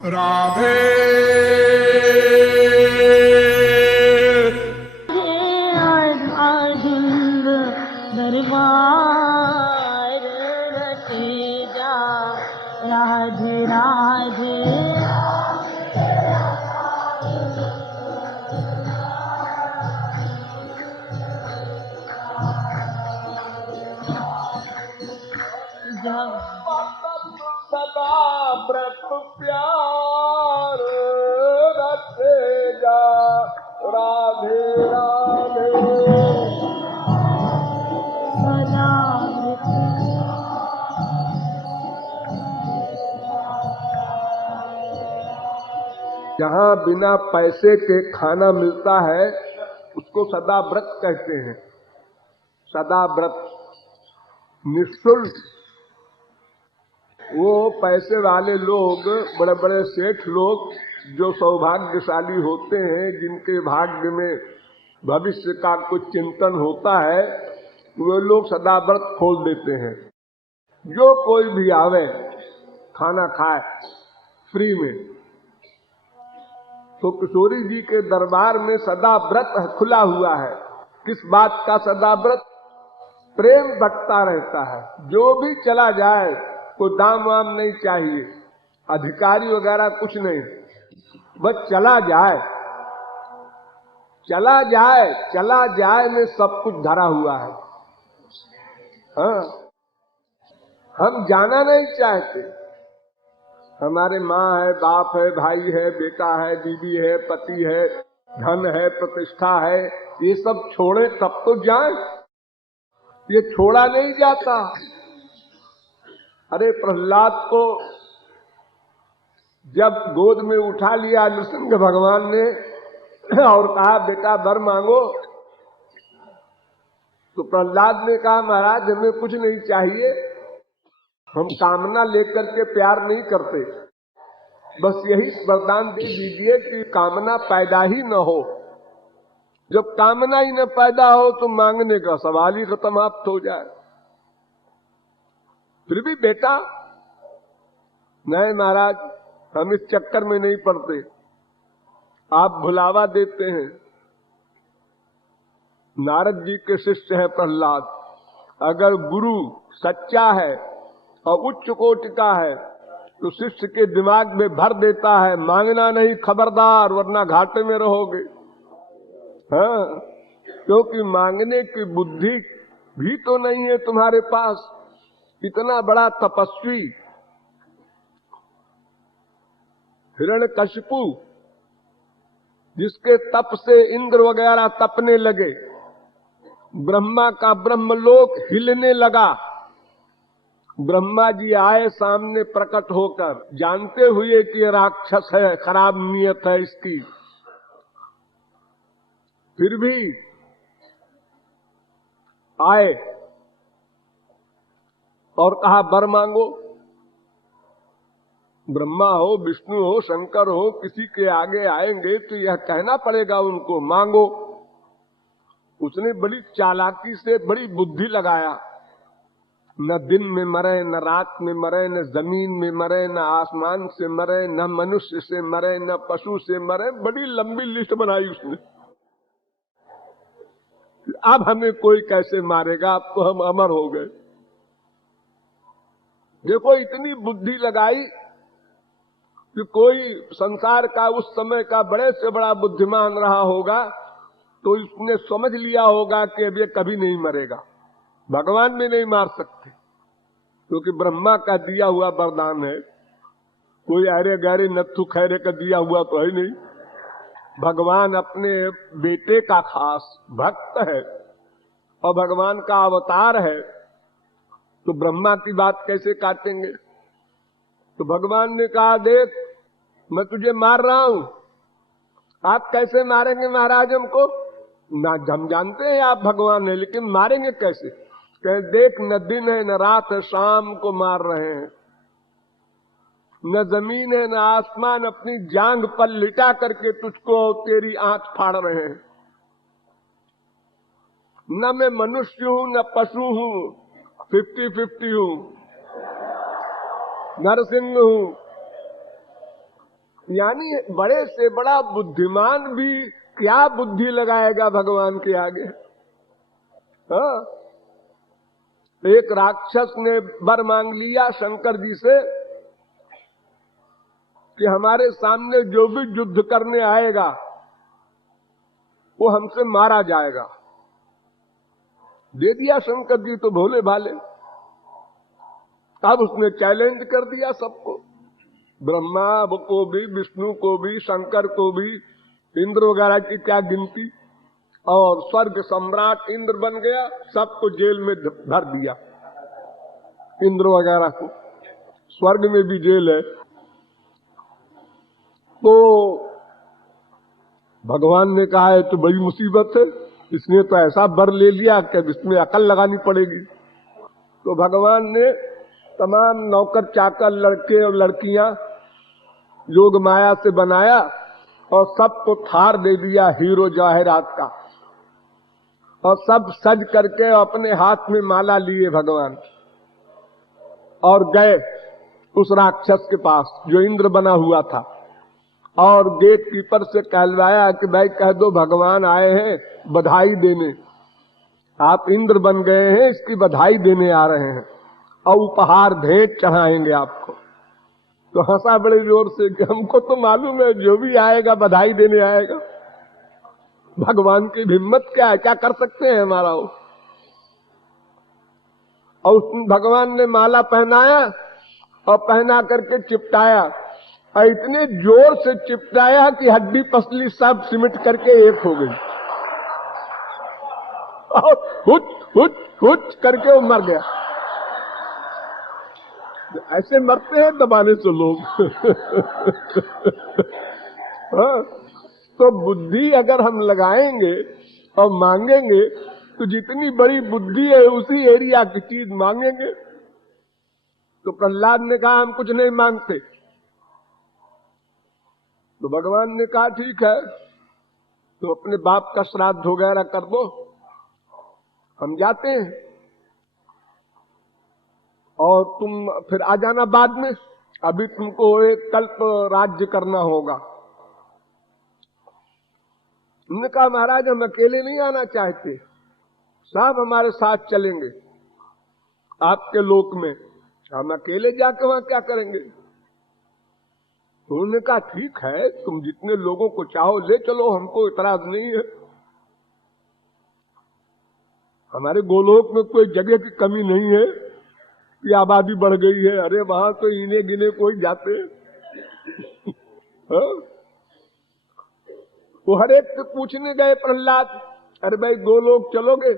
राधे धुंध दरबार रटे जा राधे राधे जब सदा व्रत प्यार रखेगा राधे राधे सदा जहाँ बिना पैसे के खाना मिलता है उसको सदा व्रत कहते हैं। सदा व्रत निःशुल्क। वो पैसे वाले लोग, बड़े बड़े सेठ लोग जो सौभाग्यशाली होते हैं, जिनके भाग्य में भविष्य का कुछ चिंतन होता है, वे लोग सदा व्रत खोल देते हैं। जो कोई भी आवे खाना खाए फ्री में। तो किशोरी जी के दरबार में सदा व्रत खुला हुआ है। किस बात का सदा व्रत? प्रेम बटता रहता है। जो भी चला जाए, कोई दाम वाम नहीं चाहिए, अधिकारी वगैरह कुछ नहीं, बस चला जाए। चला जाए, चला जाए में सब कुछ धरा हुआ है। हाँ, हम जाना नहीं चाहते। हमारे माँ है, बाप है, भाई है, बेटा है, बीवी है, पति है, धन है, प्रतिष्ठा है, ये सब छोड़े तब तो जाए। ये छोड़ा नहीं जाता। अरे प्रहलाद को जब गोद में उठा लिया नृसिंह भगवान ने और कहा बेटा वर मांगो, तो प्रहलाद ने कहा महाराज हमें कुछ नहीं चाहिए, हम कामना लेकर के प्यार नहीं करते, बस यही वरदान दे दीजिए कि कामना पैदा ही न हो। जब कामना ही न पैदा हो तो मांगने का सवाल ही समाप्त हो जाए। फिर भी बेटा नहीं महाराज, हम इस चक्कर में नहीं पड़ते, आप भुलावा देते हैं। नारद जी के शिष्य है प्रहलाद। अगर गुरु सच्चा है और उच्च कोटि का है तो शिष्य के दिमाग में भर देता है, मांगना नहीं खबरदार, वरना घाटे में रहोगे। हाँ, क्योंकि मांगने की बुद्धि भी तो नहीं है तुम्हारे पास। इतना बड़ा तपस्वी हिरण्यकशिपु, जिसके तप से इंद्र वगैरह तपने लगे, ब्रह्मा का ब्रह्मलोक हिलने लगा, ब्रह्मा जी आए सामने प्रकट होकर, जानते हुए कि ये राक्षस है, खराब नियत है इसकी, फिर भी आए और कहा वर मांगो। ब्रह्मा हो, विष्णु हो, शंकर हो, किसी के आगे आएंगे तो यह कहना पड़ेगा उनको मांगो। उसने बड़ी चालाकी से बड़ी बुद्धि लगाया। न दिन में मरे, न रात में मरे, न जमीन में मरे, न आसमान से मरे, न मनुष्य से मरे, न पशु से मरे। बड़ी लंबी लिस्ट बनाई उसने। अब हमें कोई कैसे मारेगा, अब तो हम अमर हो गए। देखो इतनी बुद्धि लगाई कि कोई संसार का उस समय का बड़े से बड़ा बुद्धिमान रहा होगा तो इसने समझ लिया होगा कि अब ये कभी नहीं मरेगा, भगवान भी नहीं मार सकते, क्योंकि ब्रह्मा का दिया हुआ वरदान है। कोई अरे गहरे नत्थु खैरे का दिया हुआ तो है नहीं। भगवान अपने बेटे का खास भक्त है और भगवान का अवतार है, तो ब्रह्मा की बात कैसे काटेंगे? तो भगवान ने कहा देख मैं तुझे मार रहा हूं, आप कैसे मारेंगे महाराज हमको? ना हम जानते हैं आप भगवान है, लेकिन मारेंगे कैसे? कहे देख न दिन है न रात है, शाम को मार रहे हैं, न जमीन है न आसमान अपनी जांग पर लिटा करके तुझको तेरी आंख फाड़ रहे हैं। न मैं मनुष्य हूं न पशु हूं, 50-50 हूं, नरसिंह हूं, यानी बड़े से बड़ा बुद्धिमान भी क्या बुद्धि लगाएगा भगवान के आगे। हाँ, एक राक्षस ने वर मांग लिया शंकर जी से कि हमारे सामने जो भी युद्ध करने आएगा वो हमसे मारा जाएगा। दे दिया शंकर जी तो भोले भाले। अब उसने चैलेंज कर दिया सबको, ब्रह्मा को भी, विष्णु को भी, शंकर को भी, इंद्र वगैरह की क्या गिनती। और स्वर्ग सम्राट इंद्र बन गया, सबको जेल में धर दिया। इंद्र वगैरह को स्वर्ग में भी जेल है। तो भगवान ने कहा है तो बड़ी मुसीबत है, इसने तो ऐसा वर ले लिया कि इसमें अकल लगानी पड़ेगी। तो भगवान ने तमाम नौकर चाकर, लड़के और लड़कियां योग माया से बनाया और सबको थार दे दिया हीरो जवाहरात का। और सब सज करके अपने हाथ में माला लिए भगवान और गए उस राक्षस के पास जो इंद्र बना हुआ था। और गेट कीपर से कहलवाया कि भाई कह दो भगवान आए हैं बधाई देने, आप इंद्र बन गए हैं, इसकी बधाई देने आ रहे हैं और उपहार भेंट चढ़ाएंगे आपको। तो हंसा बड़े जोर से कि हमको तो मालूम है जो भी आएगा बधाई देने आएगा, भगवान की हिम्मत क्या है, क्या कर सकते हैं हमारा वो। और भगवान ने माला पहनाया और पहना करके चिपटाया और इतने जोर से चिपटाया कि हड्डी पसली सब सिमट करके एक हो गई और हुच हुच हुच करके वो मर गया। ऐसे मरते हैं दबाने से लोग। हाँ, तो बुद्धि अगर हम लगाएंगे और मांगेंगे तो जितनी बड़ी बुद्धि है उसी एरिया की चीज मांगेंगे। तो प्रहलाद ने कहा हम कुछ नहीं मांगते। तो भगवान ने कहा ठीक है, तो अपने बाप का श्राद्ध वगैरह कर दो, हम जाते हैं और तुम फिर आ जाना बाद में, अभी तुमको एक कल्प राज्य करना होगा। उन्होंने कहा महाराज हम अकेले नहीं आना चाहते, सब हमारे साथ चलेंगे आपके लोक में, हम अकेले जाकर वहां क्या करेंगे। तो उन्होंने कहा ठीक है, तुम जितने लोगों को चाहो ले चलो, हमको इतराज नहीं है। हमारे गोलोक में कोई जगह की कमी नहीं है कि आबादी बढ़ गई है, अरे वहां तो इन्हें गिने कोई जाते हैं। वो हर एक से पूछने गए प्रहलाद, अरे भाई गोलोक चलोगे।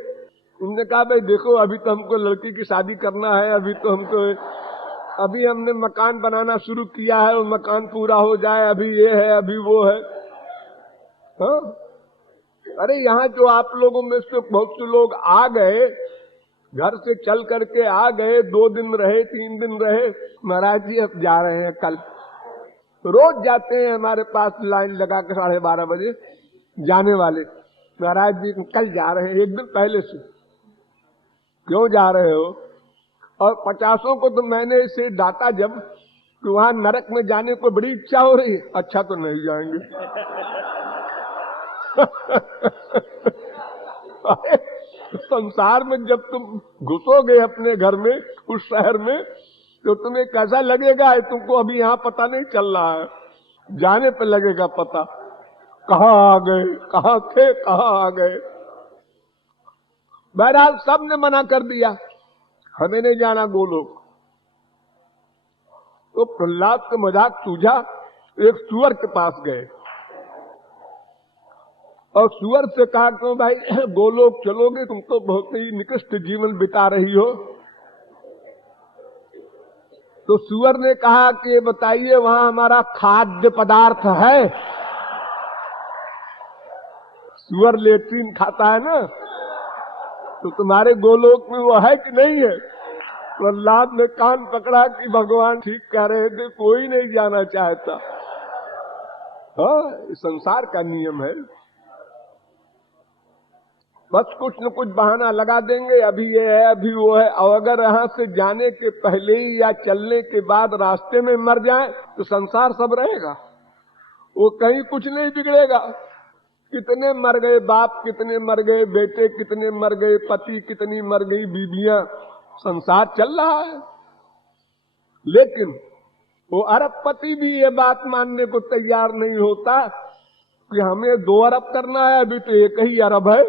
उन्होंने कहा भाई देखो अभी तो हमको लड़की की शादी करना है, अभी हमने मकान बनाना शुरू किया है, वो मकान पूरा हो जाए, अभी ये है अभी वो है। हाँ? अरे यहाँ जो आप लोगों में से बहुत से लोग आ गए, घर से चल करके आ गए, 2 दिन रहे 3 दिन रहे, महाराज जी अब जा रहे हैं कल। रोज जाते हैं हमारे पास लाइन लगा के 12:30 बजे जाने वाले, महाराज जी कल जा रहे हैं, 1 दिन पहले से। क्यों जा रहे हो? और 50 को तो मैंने इसे डांटा जब कि वहां नरक में जाने को बड़ी इच्छा हो रही है। अच्छा तो नहीं जाएंगे। संसार में जब तुम घुसोगे अपने घर में, उस शहर में, तो तुम्हें कैसा लगेगा, तुमको अभी यहाँ पता नहीं चल रहा है, जाने पे लगेगा पता। कहाँ आ गए, कहाँ थे, कहाँ आ गए। बहरहाल सब ने मना कर दिया, हमें नहीं जाना गोलोक। तो प्रहलाद का मजाक सूझा, एक सुअर के पास गए और सुअर से कहा कि भाई गोलोक चलोगे, तुम तो बहुत ही निकृष्ट जीवन बिता रही हो। तो सुअर ने कहा कि ये बताइए वहां हमारा खाद्य पदार्थ है? सुअर लेट्रिन खाता है ना, तो तुम्हारे गोलोक में वो है कि नहीं है? प्रहलाद ने कान पकड़ा कि भगवान ठीक कह रहे थे, कोई नहीं जाना चाहता। हाँ, संसार का नियम है, बस कुछ न कुछ बहाना लगा देंगे, अभी ये है अभी वो है। और अगर यहाँ से जाने के पहले ही या चलने के बाद रास्ते में मर जाए तो संसार सब रहेगा। वो कहीं कुछ नहीं बिगड़ेगा। कितने मर गए बाप, कितने मर गए बेटे, कितने मर गए पति, कितनी मर गई बीबियां, संसार चल रहा है। लेकिन वो अरबपति भी ये बात मानने को तैयार नहीं होता कि हमें 2 अरब करना है, अभी तो 1 ही अरब है,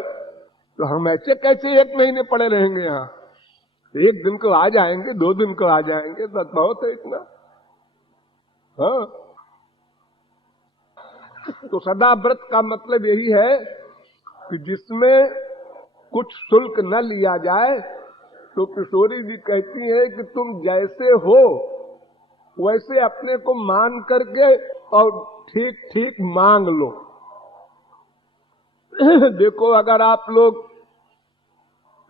तो हम ऐसे कैसे 1 महीने पड़े रहेंगे यहाँ। 1 दिन को आ जाएंगे, 2 दिन को आ जाएंगे, बस बहुत है इतना। हाँ, तो सदा व्रत का मतलब यही है कि जिसमें कुछ शुल्क न लिया जाए। तो किशोरी जी कहती है कि तुम जैसे हो वैसे अपने को मान करके और ठीक ठीक मांग लो। देखो, अगर आप लोग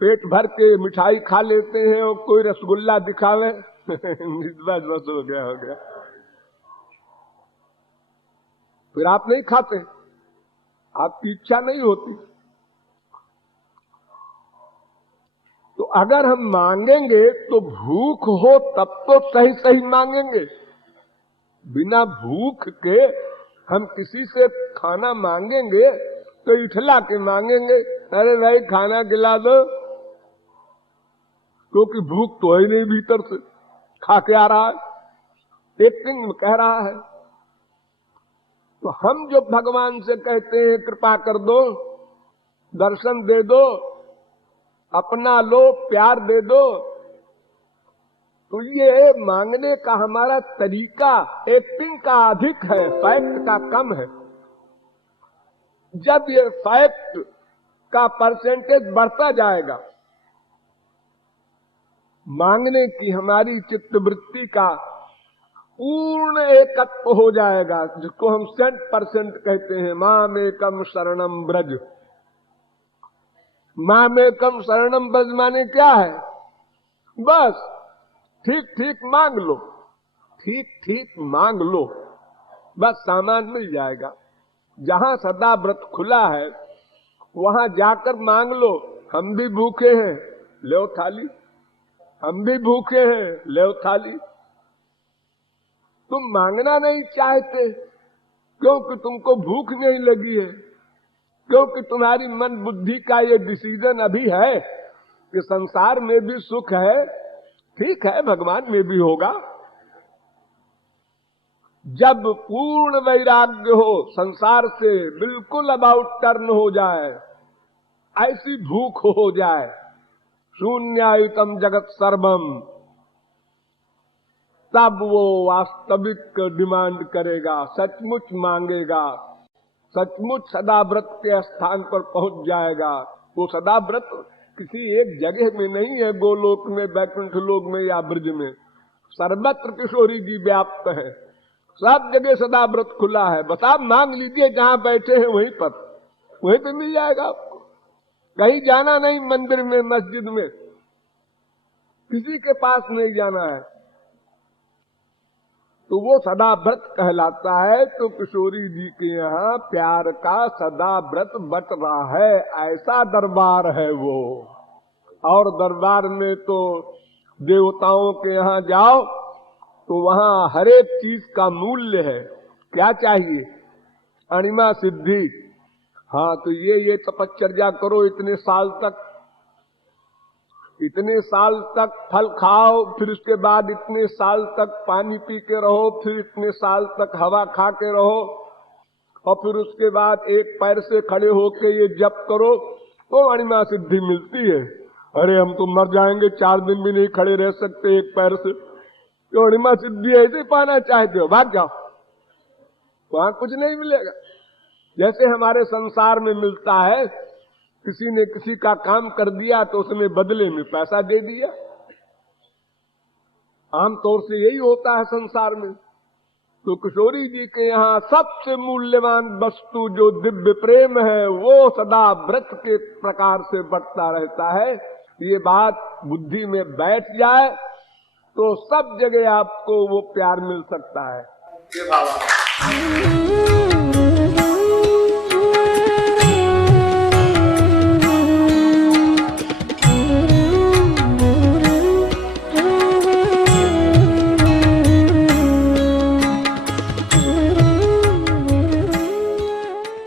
पेट भर के मिठाई खा लेते हैं और कोई रसगुल्ला दिखावे, बस हो गया, फिर आप नहीं खाते, आपकी इच्छा नहीं होती। तो अगर हम मांगेंगे तो भूख हो तब तो सही सही मांगेंगे। बिना भूख के हम किसी से खाना मांगेंगे तो इठला के मांगेंगे, अरे भाई खाना खिला दो, क्योंकि भूख तो है नहीं, भीतर से खा के आ रहा है, एक्टिंग में कह रहा है। तो हम जो भगवान से कहते हैं कृपा कर दो, दर्शन दे दो, अपना लो, प्यार दे दो, तो ये मांगने का हमारा तरीका एक्टिंग का अधिक है, फैक्ट का कम है। जब ये फैक्ट का परसेंटेज बढ़ता जाएगा, मांगने की हमारी चित्तवृत्ति का पूर्ण एकत्व हो जाएगा, जिसको हम 100% कहते हैं, मामेकम शरणम ब्रज। मामेकम शरणम ब्रज माने क्या है? बस ठीक ठीक मांग लो, ठीक ठीक मांग लो, बस सामान मिल जाएगा। जहां सदा व्रत खुला है वहां जाकर मांग लो। हम भी भूखे हैं, ले थाली, हम भी भूखे हैं, ले थाली। तुम मांगना नहीं चाहते क्योंकि तुमको भूख नहीं लगी है, क्योंकि तुम्हारी मन बुद्धि का ये डिसीजन अभी है कि संसार में भी सुख है, ठीक है, भगवान में भी होगा। जब पूर्ण वैराग्य हो, संसार से बिल्कुल अबाउट टर्न हो जाए, ऐसी भूख हो जाए, शून्यायुतम जगत सर्वम, तब वो वास्तविक डिमांड करेगा, सचमुच मांगेगा, सचमुच सदा व्रत के स्थान पर पहुंच जाएगा। वो सदा व्रत किसी एक जगह में नहीं है, गोलोक में, बैकुंठ लोक में या ब्रज में, सर्वत्र किशोरी जी व्याप्त है, सब जगह सदा व्रत खुला है। बस आप मांग लीजिए, जहां बैठे हैं वहीं पे मिल जाएगा आपको। कहीं जाना नहीं, मंदिर में, मस्जिद में, किसी के पास नहीं जाना है, तो वो सदा व्रत कहलाता है। तो किशोरी जी के यहाँ प्यार का सदा व्रत बट रहा है, ऐसा दरबार है वो। और दरबार में तो देवताओं के यहाँ जाओ तो वहाँ हर एक चीज का मूल्य है। क्या चाहिए? अणिमा सिद्धि। हाँ, तो ये तपश्चर्या करो, इतने साल तक फल खाओ, फिर उसके बाद इतने साल तक पानी पी के रहो, फिर इतने साल तक हवा खा के रहो, और फिर उसके बाद एक पैर से खड़े होके ये जप करो तो अणिमा सिद्धि मिलती है। अरे हम तो मर जाएंगे, 4 दिन भी नहीं खड़े रह सकते एक पैर से, तो अणिमा सिद्धि ऐसे पाना चाहते हो, भाग जाओ, वहां कुछ नहीं मिलेगा। जैसे हमारे संसार में मिलता है, किसी ने किसी का काम कर दिया तो उसने बदले में पैसा दे दिया, आमतौर से यही होता है संसार में। तो किशोरी जी के यहाँ सबसे मूल्यवान वस्तु जो दिव्य प्रेम है, वो सदा व्रत के प्रकार से बढ़ता रहता है। ये बात बुद्धि में बैठ जाए तो सब जगह आपको वो प्यार मिल सकता है।